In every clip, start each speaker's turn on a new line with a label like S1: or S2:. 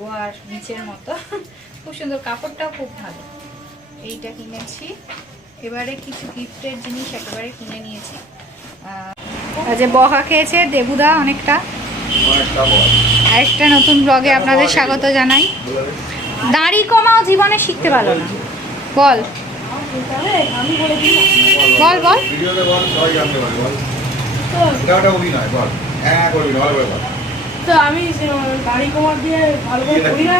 S1: গোয়ার নিচের মতো। খুব সুন্দর কাপড়টাও খুব ভালো। এইটা কিনেছি। এবারে কিছু গিফটের জিনিস একেবারে কিনে নিয়েছি। যে বহা খেয়েছে দেবুদা অনেকটা। আরেকটা নতুন ব্লগে আপনাদের স্বাগত জানাই। দাড়ি কমাও, জীবনে শিখতে পারল না, বল বল বল।
S2: তো আমি গাড়ি কমার দিয়ে ভালো করে করি না।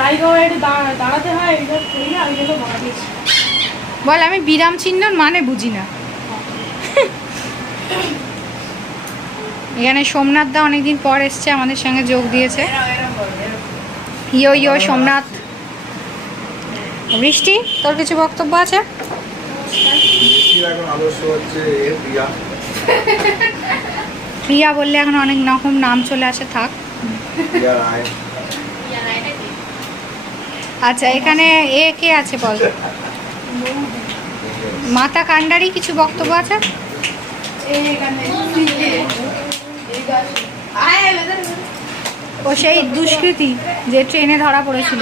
S2: গাড়ি কমার একটু দাঁড়াতে হয় করি না আমি জন্য বলা দিয়েছি।
S1: বল আমি বিরাম চিহ্নর মানে বুঝি না। এখানে সোমনাথ দা অনেকদিন পর এসছে আমাদের সঙ্গে যোগ দিয়েছে। ইয়ো ইয়ো সোমনাথ। বৃষ্টি তোর কিছু বক্তব্য আছে?
S3: এখন আদর্শ হচ্ছে এ প্রিয়া
S1: বললে এখন অনেক রকম নাম চলে আসে থাক। আচ্ছা এখানে এ কে আছে বল? মাতা কান্ডারি কিছু বক্তব্য আছে? ও সেই দুষ্কৃতি যে ট্রেনে ধরা পড়েছিল।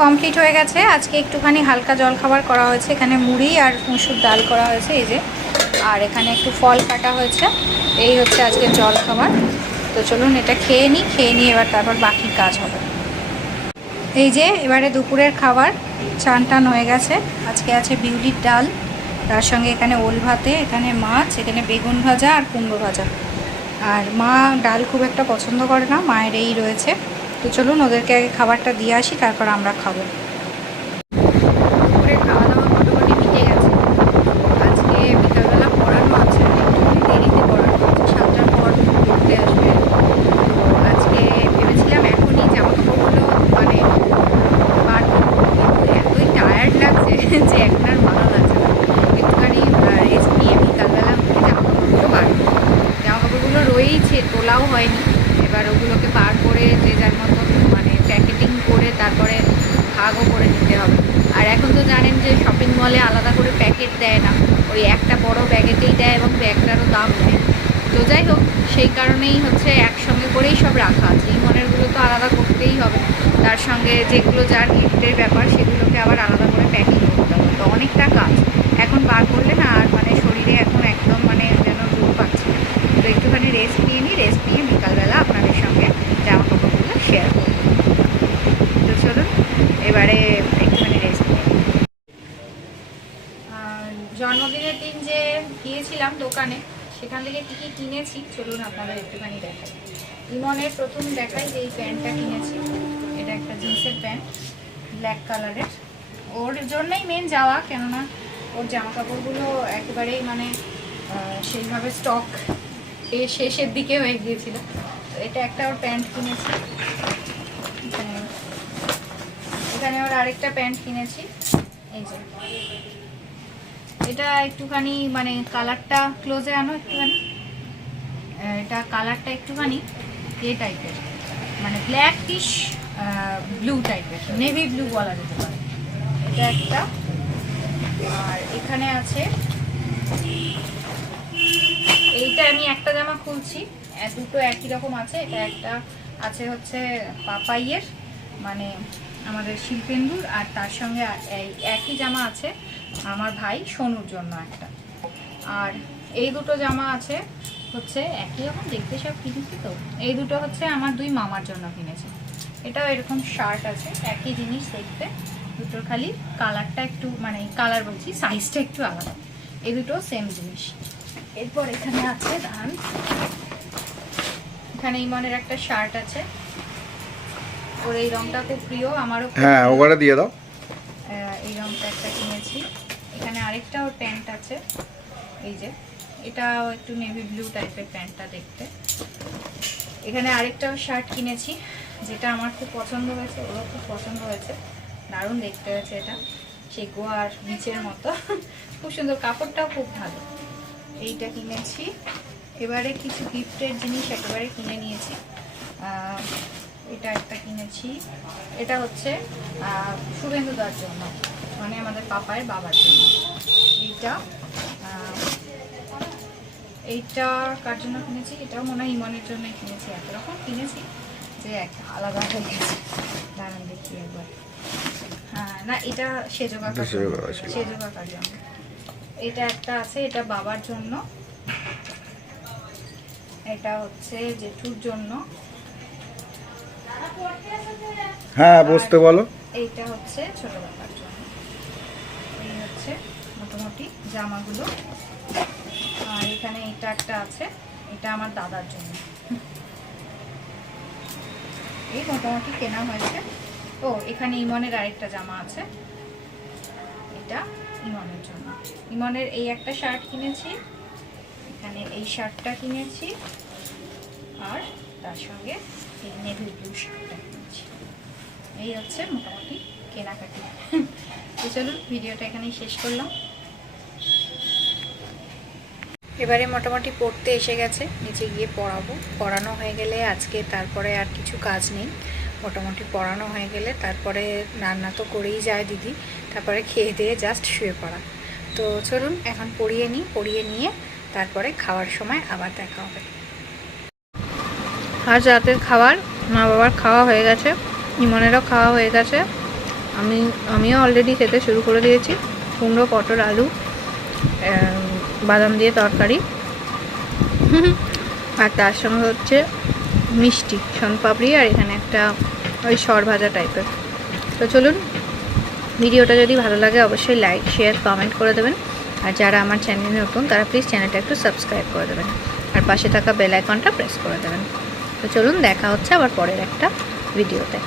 S1: কমপ্লিট হয়ে গেছে। আজকে একটুখানি হালকা জল খাবার করা হয়েছে এখানে মুড়ি আর মুসুর ডাল করা হয়েছে এই যে। আর এখানে একটু ফল কাটা হয়েছে। এই হচ্ছে আজকে জল খাবার। তো চলুন এটা খেয়ে নিই, খেয়ে নিয়ে এবার তারপর বাকি কাজ হবে। এই যে এবারে দুপুরের খাবার, চান টান হয়ে গেছে। আজকে আছে বিউলির ডাল, তার সঙ্গে এখানে ওল ভাতে, এখানে মাছ, এখানে বেগুন ভাজা আর কুমড়ো ভাজা। আর মা ডাল খুব একটা পছন্দ করে না, মায়ের এই রয়েছে। তো চলুন ওদেরকে আগে খাবারটা দিয়ে আসি, তারপর আমরা খাব দুপুরের খাওয়া দাওয়া মোটামুটি মিটে গেছে আজকে বিকালবেলা পড়ানো আছে একটুখানি দেরিতে পড়ানো আছে সাতটার পর পড়তে আসবে তো আজকে ভেবেছিলাম এখনই জামা কাপড়গুলো মানে বার করব কিন্তু এতই টায়ার্ড লাগছে যে এখন আর ভালো লাগছে না। একটুখানি রেস্ট উঠে জামা কাপড়গুলো বার করব জামা কাপড়গুলো রয়েইছে, তোলাও হয়নি। এবার ওগুলোকে বার করে যে যার মতন মানে প্যাকেটিং করে তারপরে ভাগও করে নিতে হবে। আর এখন তো জানেন যে শপিং মলে আলাদা করে প্যাকেট দেয় না। ওই একটা বড় ব্যাগেতেই দেয় এবং ব্যাগটারও দাম নেয়। তো যাই হোক, সেই কারণেই হচ্ছে একসঙ্গে করেই সব রাখা আছে। এই মনেরগুলো তো আলাদা করতেই হবে। তার সঙ্গে যেগুলো যার গিফটের ব্যাপার, সেগুলোকে আবার আলাদা করে প্যাকিং করতে অনেকটা কাজ এখন বার করলে না আর মানে শরীরে এখন একদম মানে যেন জোর পাচ্ছি না। তো একটুখানি রেস্ট নিয়ে নিই রেস্ট নিয়ে বিকালবেলা আপনাদের সঙ্গে জামা কাপড়গুলো শেয়ার করব। তো চলুন, এবারে একটুখানি রেস্ট নিই। জন্মদিনের দিন যে গিয়েছিলাম দোকানে, সেখান থেকে কী কী কিনেছি, চলুন আপনাদের একটুখানি দেখাই। ইমনের প্রথম দেখাই যে এই প্যান্টটা কিনেছি। এটা একটা জিন্সের প্যান্ট ব্ল্যাক কালারের ওর জন্যই মেন যাওয়া, কেননা ওর জামা কাপড়গুলো একেবারেই মানে সেইভাবে স্টক শেষের দিকে হয়ে গিয়েছিল। তো এটা একটা ওর প্যান্ট কিনেছি। এখানে এখানে ওর আরেকটা প্যান্ট কিনেছি। এই যে। এটা একটুখানি মানে কালারটা ক্লোজে আনো একটুখানি। এটা কালারটা একটুখানি এ টাইপের মানে ব্ল্যাক টিশ ব্লু টাইপের নেভি ব্লু বলা যেতে পারে। এটা একটা। আর এখানে আছে, এইটা আমি একটা জামা খুলছি। দুটো একই রকম আছে, এটা একটা আছে হচ্ছে পাপাইয়ের মানে আমাদের শিল্পেন্দুর, আর তার সঙ্গে এই একই জামা আছে আমার ভাই সোনুর জন্য একটা। আর এই দুটো জামা আছে হচ্ছে একই রকম, দেখতে সব কিনেছি তো। এই দুটো হচ্ছে আমার দুই মামার জন্য কিনেছি। এটাও এরকম শার্ট আছে, একই জিনিস দেখতে। দুটোর খালি কালারটা একটু মানে কালার বলছি সাইজটা একটু আলাদা। এই দুটো সেম জিনিস। এরপর এখানে আছে ধান। এখানে ইমনের একটা শার্ট আছে। ওর এই রংটা খুব প্রিয় আমারও
S3: হ্যাঁ
S1: প্রিয়।
S3: দিয়ে দাও।
S1: এই রংটা একটা কিনেছি। এখানে আরেকটা ওর প্যান্ট আছে। এই যে এটাও একটু নেভি ব্লু টাইপের প্যান্টটা দেখতে। এখানে আরেকটাও শার্ট কিনেছি যেটা আমার খুব পছন্দ হয়েছে ওরও খুব পছন্দ হয়েছে। দারুণ দেখতে হয়েছে এটা। সেই গোয়ার নিচের মতো। খুব সুন্দর, কাপড়টাও খুব ভালো। এইটা কিনেছি। এবারে কিছু গিফটের জিনিস একেবারে কিনে নিয়েছি। এটা একটা কিনেছি। এটা হচ্ছে শুভেন্দুদার জন্য। মানে আমাদের পাপায়ের বাবার জন্য। এইটা এইটা কার জন্য কিনেছি? এটাও মনে হয় ইমনের জন্য কিনেছি। এত রকম কিনেছি। যে একটা আলাদা হয়ে গেছে। দাঁড়ান দেখি একবার। না এটা সেজো কাকার
S3: সেজো কাকার ছিল।
S1: সেজো কাকার জন্য এটা একটা আছে এটা বাবার জন্য। এটা হচ্ছে জেঠুর জন্য।
S3: হ্যাঁ বসতে বলো।
S1: এইটা হচ্ছে ছোট বাবার জন্য। এই হচ্ছে মোটামুটি জামাগুলো। আর এখানে এটা একটা আছে এটা আমার দাদার জন্য। এই মোটামুটি কেনা হয়েছে। ও, এখানে ইমনের আরেকটা জামা আছে। এটা ইমনের জন্য। ইমনের এই একটা শার্ট কিনেছি, এখানে এই শার্টটা কিনেছি, আর তার সঙ্গে এই নেভি ব্লু শার্টটা কিনেছি। এই হচ্ছে মোটামুটি কেনাকাটি। তো চলুন, ভিডিওটা এখানেই শেষ করলাম। এবারে মোটামুটি পড়তে এসে গেছে, নিচে গিয়ে পড়াবো। পড়ানো হয়ে গেলে আজকে তারপরে আর কিছু কাজ নেই। মোটামুটি পড়ানো হয়ে গেলে তারপরে রান্না তো করেই যায় দিদি, তারপরে খেয়ে দিয়ে জাস্ট শুয়ে পড়া। তো চলুন এখন পড়িয়ে নিই, পড়িয়ে নিয়ে তারপরে খাওয়ার সময় আবার দেখা হবে। আজ রাতের খাবার মা বাবার খাওয়া হয়ে গেছে, ইমনেরও খাওয়া হয়ে গেছে। আমি, আমিও অলরেডি খেতে শুরু করে দিয়েছি, কুমড়ো, পটল, আলু বাদাম দিয়ে তরকারি। আর তার সঙ্গে হচ্ছে মিষ্টি, শনপাপড়ি আর এখানে একটা ওই সর ভাজা টাইপের তো চলুন, ভিডিওটা যদি ভালো লাগে অবশ্যই লাইক শেয়ার কমেন্ট করে দেবেন। আর যারা আমার চ্যানেলে নতুন, তারা প্লিজ চ্যানেলটা একটু সাবস্ক্রাইব করে দেবেন। আর পাশে থাকা বেল আইকনটা প্রেস করে দেবেন। তো চলুন, দেখা হচ্ছে আবার পরের একটা ভিডিওতে।